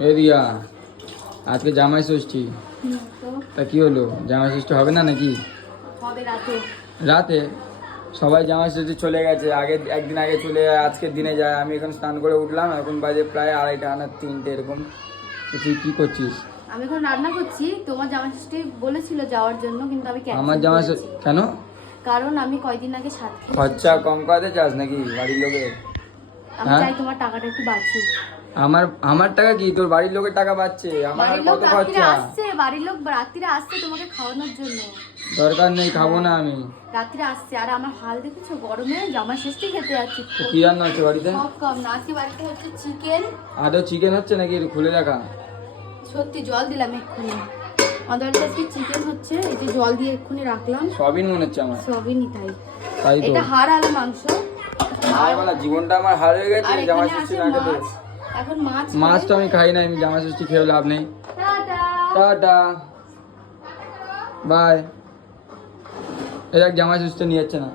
রিয়া, আজকে জামাই ষষ্ঠী, তা কি হলো? জামাই ষষ্ঠী হবে না নাকি? হবে রাতে। রাতে? সবাই জামাই ষষ্ঠী চলে গেছে, আগে একদিন আগে চলে যায়, আজকের দিনে যায়। আমি এখন স্নান করে উঠলাম, এখন বাজে প্রায় 2:30 না 3টে এরকম। তুই কি করছিস? আমি এখন রান্না করছি। তোমার জামাই ষষ্ঠী বলেছিল যাওয়ার জন্য, কিন্তু আমি আমার ক্যান্সেল জামাই করেছি। কেন? কারণ আমি কয়দিন আগে সাত খেয়েছি। খরচা কম করাতে চাস নাকি বাড়ির লোকের? আমি চাই তোমার টাকাটা একটু বাঁচুক। আমার টাকা কি? তোর বাড়ির লোকের টাকা বাঁচছে, আমার আর বাড়ির লোক কত রাত্রিরে খরচা? আসছে, বাড়ির লোক রাত্রিরে আসছে তোমাকে খাওয়ানোর জন্য। দরকার নেই, খাবো না আমি। রাত্রিরে আসছে, আর আমার হাল দেখেছো, গরমে জামাই ষষ্ঠী খেতে যাচ্ছি। তো কি রান্না হচ্ছে বাড়িতে? সব কম না, আজকে বাড়িতে হচ্ছে চিকেন। আদৌ চিকেন হচ্ছে নাকি? একটু খুলে দেখা। সত্যি জল দিলাম এক্ষুনি। আমাদের বাড়িতে আজকে চিকেন হচ্ছে, এই যে জল দিয়ে এক্ষুনি রাখলাম। সবই মনে হচ্ছে আমার। সবই তাই। তাই তো। এটা হাড় আলু মাংস। আর বলা জীবনটা আমার হার হয়ে গেছে আর জামাই এখানে ষষ্ঠী আছে না খেতে। মাছ। এখন মাছ মাছ তো আমি খাই না, আমি জামাই ষষ্ঠী খেয়ে লাভ নেই। টাটা। Tata bye. এই দেখ জামাই ষষ্ঠী নিয়ে যাচ্ছে না।